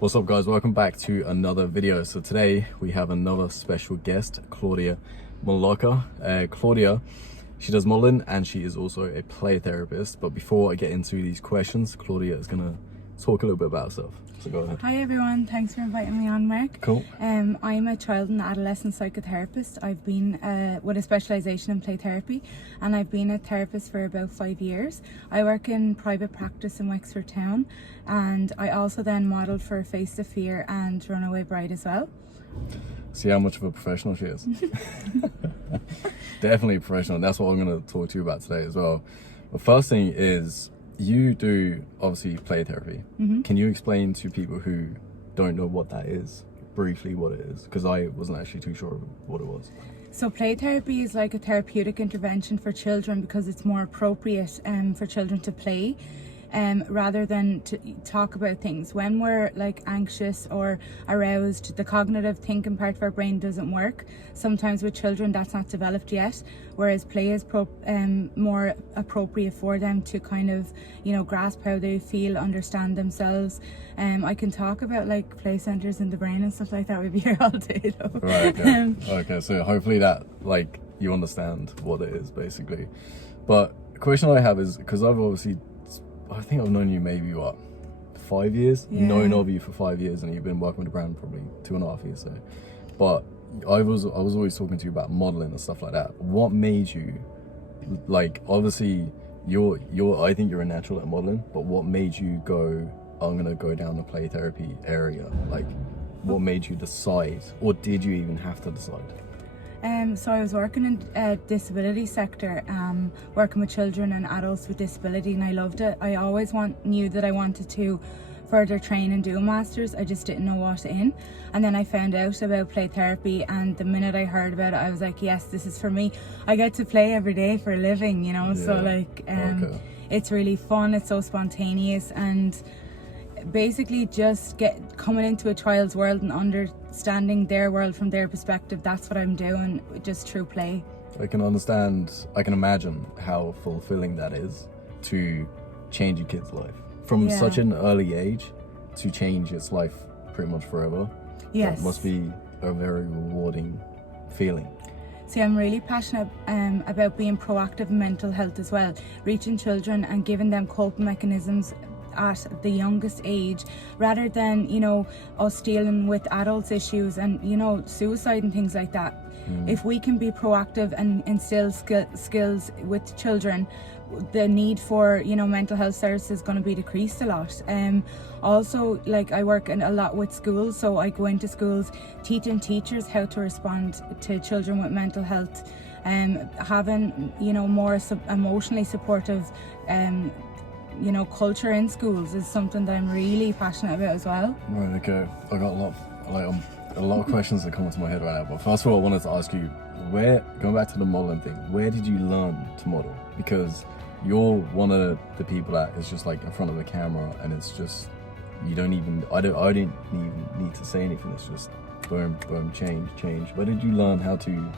What's up guys, welcome back to another video. So today we have another special guest, Claudia Magliocco. Claudia, she does modeling and she is also a play therapist. But before I get into these questions, Claudia is gonna talk a little bit about herself. So go ahead. Hi everyone, thanks for inviting me on, Mark. Cool. I'm a child and adolescent psychotherapist. I've been with a specialisation in play therapy, and I've been a therapist for about 5 years. I work in private practice in Wexford Town, and I also then modelled for Face the Fear and Runaway Bride as well. See how much of a professional she is. Definitely a professional. That's what I'm going to talk to you about today as well. The first thing is, you do obviously play therapy. Mm-hmm. Can you explain to people who don't know what that is, briefly what it is? Because I wasn't actually too sure what it was. So play therapy is like a therapeutic intervention for children because it's more appropriate for children to play rather than to talk about things. When we're like anxious or aroused, the cognitive thinking part of our brain doesn't work. Sometimes with children that's not developed yet, whereas play is more appropriate for them to kind of, you know, grasp how they feel, understand themselves. I can talk about like play centers in the brain and stuff like that. We'd be here all day though. Right, okay. Okay, so hopefully that, like, you understand what it is basically. But the question I have is, because I think I've known you maybe, what, 5 years? Yeah. Known of you for 5 years, and you've been working with the brand probably 2.5 years. So, but I was always talking to you about modeling and stuff like that. What made you, like, obviously I think you're a natural at modeling, but what made you go, I'm gonna go down the play therapy area? Like, what made you decide, or did you even have to decide? So I was working in disability sector, working with children and adults with disability, and I loved it. I always knew that I wanted to further train and do a master's. I just didn't know what in. And then I found out about play therapy, and the minute I heard about it, I was like, yes, this is for me. I get to play every day for a living, you know. Yeah. So like, okay. It's really fun. It's so spontaneous, and basically just coming into a child's world and understanding their world from their perspective. That's what I'm doing, just through play. I can imagine how fulfilling that is, to change a kid's life from such an early age, to change its life pretty much forever. Yes. That must be a very rewarding feeling. See, I'm really passionate about being proactive in mental health as well, reaching children and giving them coping mechanisms at the youngest age, rather than, you know, us dealing with adults' issues and, you know, suicide and things like that. If we can be proactive and instill skills with children, the need for, you know, mental health services is going to be decreased a lot. Also, like, I work a lot with schools, so I go into schools teaching teachers how to respond to children with mental health, having, you know, more emotionally supportive you know, culture in schools is something that I'm really passionate about as well. Right, okay. I got a lot of questions that come into my head right now. But first of all, I wanted to ask you, going back to the modeling thing, where did you learn to model? Because you're one of the people that is just like in front of a camera, and it's just, I didn't even need to say anything. It's just boom, boom, change. Where did you learn how to?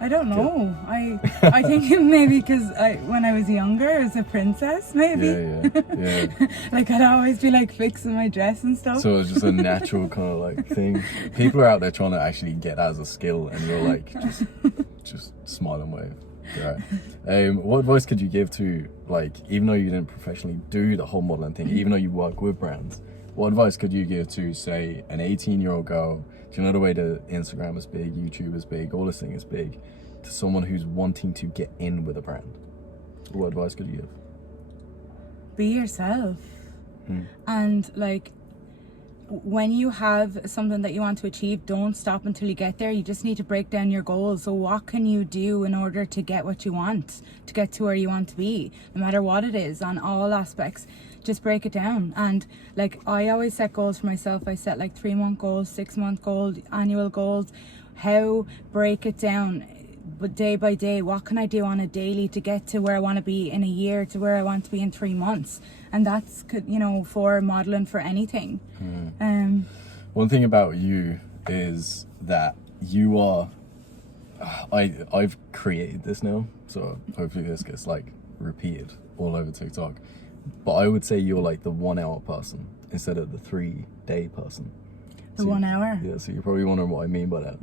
I don't know. I think maybe because when I was younger, I was a princess, maybe. Yeah. Like, I'd always be like fixing my dress and stuff. So it's just a natural kind of like thing. People are out there trying to actually get that as a skill, and you're like, just smile and wave. Right. What advice could you give to, like, even though you didn't professionally do the whole modeling thing, even though you work with brands, what advice could you give to, say, an 18-year-old girl? Do you know the way that Instagram is big, YouTube is big, all this thing is big, to someone who's wanting to get in with a brand? What advice could you give? Be yourself. And like, when you have something that you want to achieve, don't stop until you get there. You just need to break down your goals. So what can you do in order to get what you want, to get to where you want to be, no matter what it is, on all aspects? Just break it down. And like, I always set goals for myself. I set like 3-month goals, 6-month goals, annual goals. Break it down, but day by day. What can I do on a daily to get to where I want to be in a year, to where I want to be in 3 months? And that's, you know, for modeling, for anything. One thing about you is that you are, I've created this now, so hopefully this gets like repeated all over TikTok. But I would say you're like the 1 hour person. instead of the 3-day person. The 1 hour. Yeah, so you're probably wondering what I mean by that.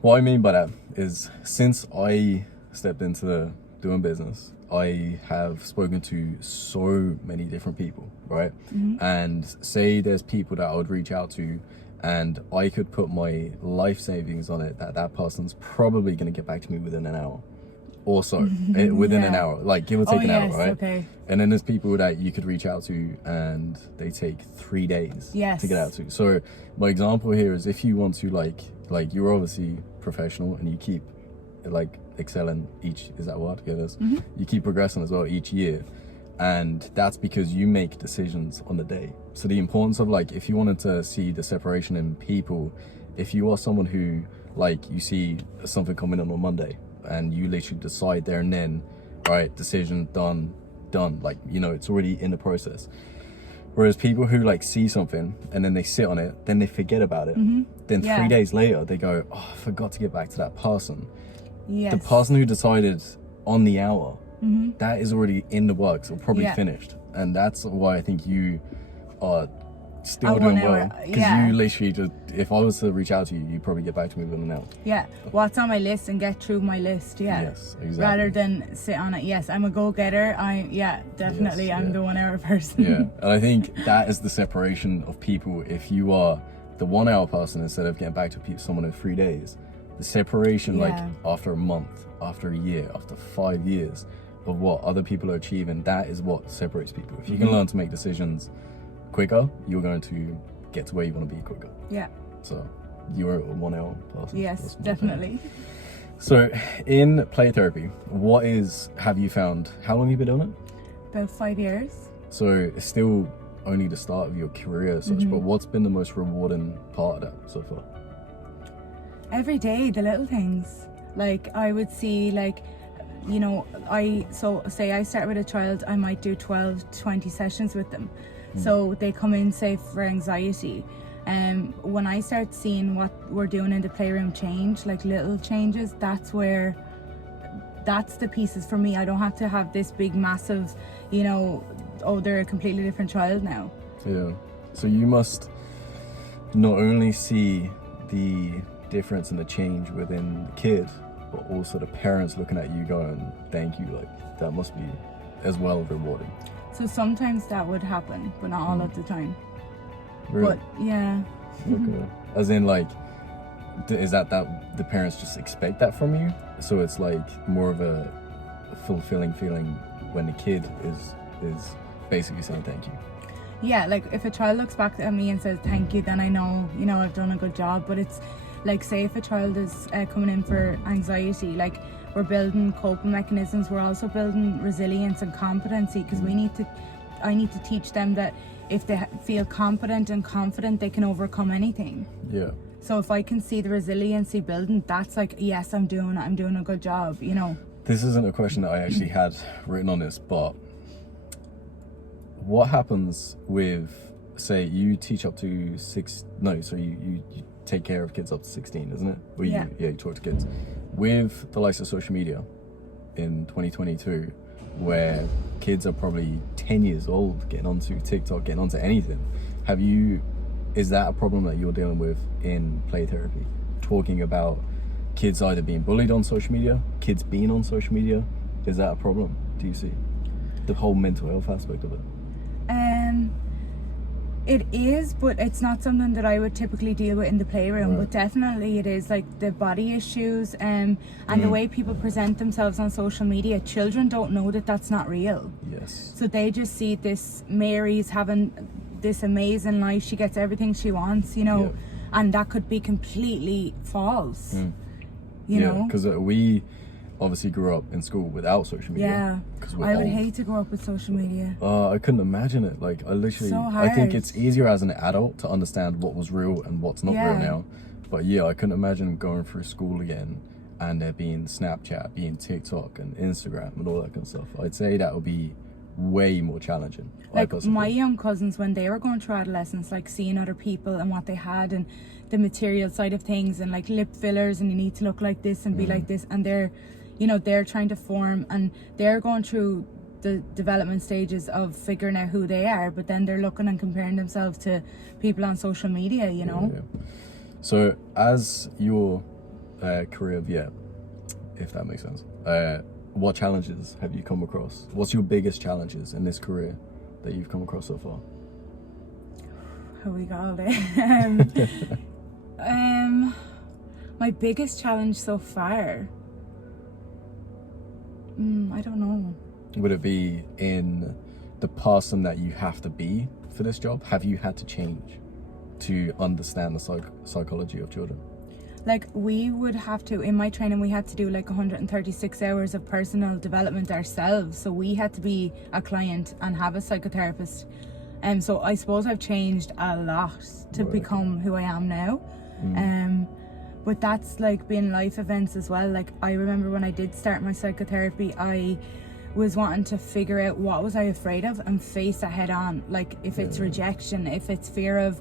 What I mean by that is, since I stepped into doing business, I have spoken to so many different people, right? And say there's people that I would reach out to, and I could put my life savings on it that that person's probably going to get back to me within an hour or so. Within an hour, like give or take an hour, right? Okay. And then there's people that you could reach out to and they take 3 days to get out to. So my example here is, if you want to like you're obviously professional and you keep like excelling each, is that what? Yeah, you keep progressing as well each year. And that's because you make decisions on the day. So the importance of, like, if you wanted to see the separation in people, if you are someone who, like, you see something coming in on Monday and you literally decide there and then, all right, decision done, like, you know, it's already in the process. Whereas people who like see something and then they sit on it, then they forget about it. Then 3 days later they go, oh, I forgot to get back to that person. The person who decided on the hour, that is already in the works or probably finished. And that's why I think you are still doing well. Because you literally just, if I was to reach out to you, you'd probably get back to me within an hour. Yeah. What's on my list and get through my list. Yes, exactly. Rather than sit on it. Yes, I'm a go-getter. Definitely I'm the 1 hour person. Yeah. And I think that is the separation of people. If you are the 1 hour person instead of getting back to someone in 3 days, the separation, like after a month, after a year, after 5 years of what other people are achieving, that is what separates people. If you can learn to make decisions quicker, you're going to get to where you want to be quicker. Yeah. So you're a 1 hour person. Yes, definitely. So in play therapy, have you found, how long have you been doing it? About 5 years. So it's still only the start of your career as such, but what's been the most rewarding part of that so far? Every day, the little things. Like, I would see, like, you know, say I start with a child, I might do 12, 20 sessions with them. So they come in, say, for anxiety. When I start seeing what we're doing in the playroom change, like little changes, that's the pieces for me. I don't have to have this big, massive, you know, oh, they're a completely different child now. Yeah. So you must not only see the difference and the change within the kid, but also the parents looking at you going, thank you, like that must be as well rewarding. So sometimes that would happen, but not all of the time. Really? But yeah. Okay. As in, like, is that the parents just expect that from you? So it's like more of a fulfilling feeling when the kid is basically saying thank you. Yeah, like if a child looks back at me and says thank you, then I know, you know, I've done a good job. But it's like, say if a child is coming in for anxiety, like, we're building coping mechanisms, we're also building resilience and competency, because I need to teach them that if they feel competent and confident, they can overcome anything. Yeah. So if I can see the resiliency building, that's like, yes, I'm doing a good job, you know. This isn't a question that I actually had written on this, but what happens with, say, you teach up to you take care of kids up to 16, isn't it? Or you talk to kids. With the likes of social media in 2022, where kids are probably 10 years old getting onto TikTok, getting onto anything, is that a problem that you're dealing with in play therapy? Talking about kids either being bullied on social media, kids being on social media, is that a problem, do you see? The whole mental health aspect of it. It is, but it's not something that I would typically deal with in the playroom. Right. But definitely it is, like the body issues and the way people present themselves on social media. Children don't know that that's not real. Yes. So they just see this, Mary's having this amazing life, she gets everything she wants, you know, and that could be completely false. You know? Because we obviously grew up in school without social media. Yeah, I would hate to grow up with social media. I couldn't imagine it. Like, I literally, so hard. I think it's easier as an adult to understand what was real and what's not real now. But yeah, I couldn't imagine going through school again and there being Snapchat, being TikTok and Instagram and all that kind of stuff. I'd say that would be way more challenging. Like my young cousins, when they were going through adolescence, like seeing other people and what they had and the material side of things and like lip fillers and you need to look like this and be like this, and they're trying to form and they're going through the development stages of figuring out who they are, but then they're looking and comparing themselves to people on social media, you know. Yeah. So as your career, if that makes sense, what challenges have you come across? What's your biggest challenges in this career that you've come across so far? How we got all day. My biggest challenge so far, I don't know. Would it be in the person that you have to be for this job? Have you had to change to understand the psychology of children? Like, we would have to, in my training, we had to do like 136 hours of personal development ourselves. So we had to be a client and have a psychotherapist. So I suppose I've changed a lot to become who I am now. But that's like been life events as well. Like, I remember when I did start my psychotherapy, I was wanting to figure out what was I afraid of and face it head on. Like, if it's rejection, if it's fear of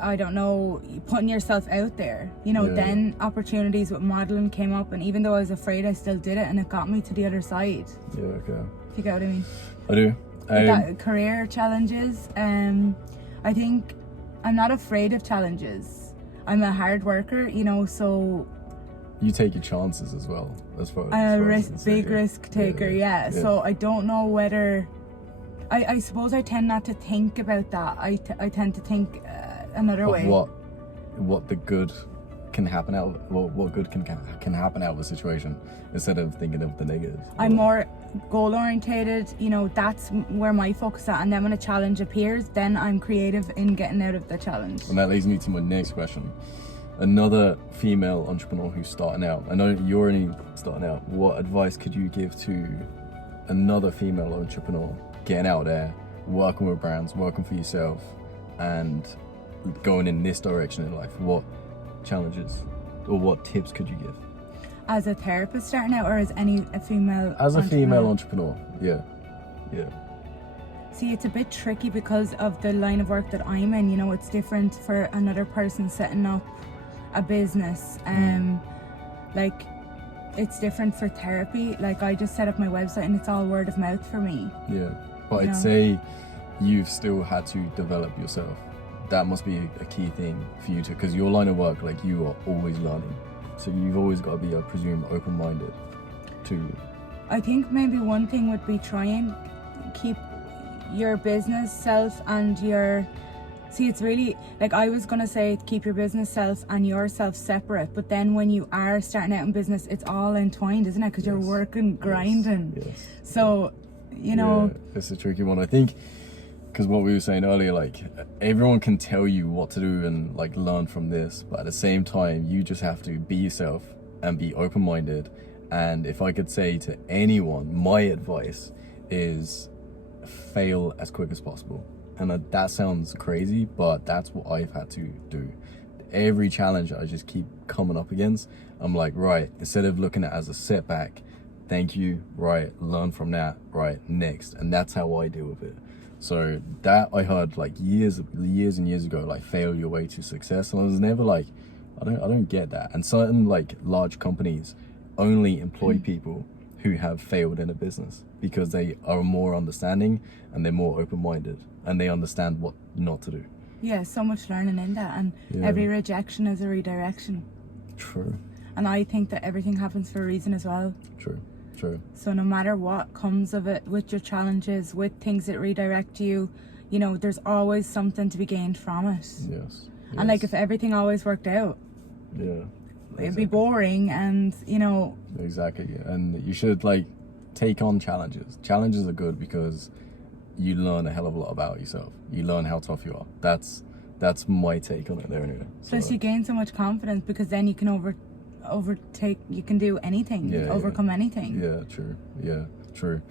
I don't know, putting yourself out there, you know. Then opportunities with modeling came up, and even though I was afraid, I still did it, and it got me to the other side. Okay. If you get what I mean. I do. That career challenges, I think I'm not afraid of challenges. I'm a hard worker, you know, so you take your chances as well, as far as big risk taker. Yeah. So I don't know whether I suppose I tend not to think about that. I tend to think another way. What the good can happen out of, what good can happen out of a situation, instead of thinking of the negatives. I'm more goal orientated, you know. That's where my focus is at, and then when a challenge appears, then I'm creative in getting out of the challenge. And that leads me to my next question. Another female entrepreneur who's starting out, I know you're only starting out, what advice could you give to another female entrepreneur getting out there, working with brands, working for yourself, and going in this direction in life? What challenges or what tips could you give? As a therapist starting out, or as a female as a entrepreneur? Female entrepreneur? Yeah. See, it's a bit tricky because of the line of work that I'm in. You know, it's different for another person setting up a business. Like, it's different for therapy. Like, I just set up my website and it's all word of mouth for me. But I'd say you've still had to develop yourself. That must be a key thing for you to, because your line of work, like, you are always learning, so you've always got to be, I presume, open-minded to. I think maybe one thing would be try and keep your business self and your, see, it's really like, I was gonna say keep your business self and yourself separate, but then when you are starting out in business, it's all entwined, isn't it? Because you're working, grinding. So, you know, it's a tricky one, I think. Because what we were saying earlier, like, everyone can tell you what to do and like learn from this, but at the same time, you just have to be yourself and be open-minded. And if I could say to anyone, my advice is fail as quick as possible. And that sounds crazy, but that's what I've had to do. Every challenge I just keep coming up against, I'm like, right, instead of looking at it as a setback, thank you, right, learn from that, right, next. And that's how I deal with it. So that I heard like years and years ago, like, fail your way to success. And I was never like, I don't get that. And certain like large companies only employ people who have failed in a business because they are more understanding and they're more open-minded and they understand what not to do. Yeah, so much learning in that, and every rejection is a redirection. True. And I think that everything happens for a reason as well. True. So no matter what comes of it, with your challenges, with things that redirect you, you know, there's always something to be gained from it. Yes. And like, if everything always worked out, it'd be boring, and you know. Exactly. And you should like take on challenges. Challenges are good because you learn a hell of a lot about yourself. You learn how tough you are. That's my take on it there anyway. Plus you gain so much confidence, because then you can overtake, you can do anything, overcome anything. True.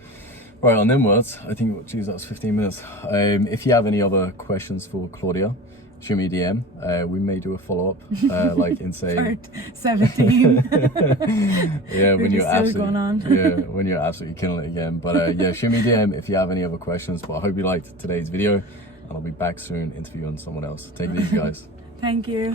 Right, on them words, I think, geez, that was 15 minutes. If you have any other questions for Claudia, shoot me a DM. We may do a follow-up, like in say Part 17. when you're absolutely going on. When you're absolutely killing it again. But shoot me a DM if you have any other questions. But I hope you liked today's video, and I'll be back soon interviewing someone else. Take it easy, guys. Thank you.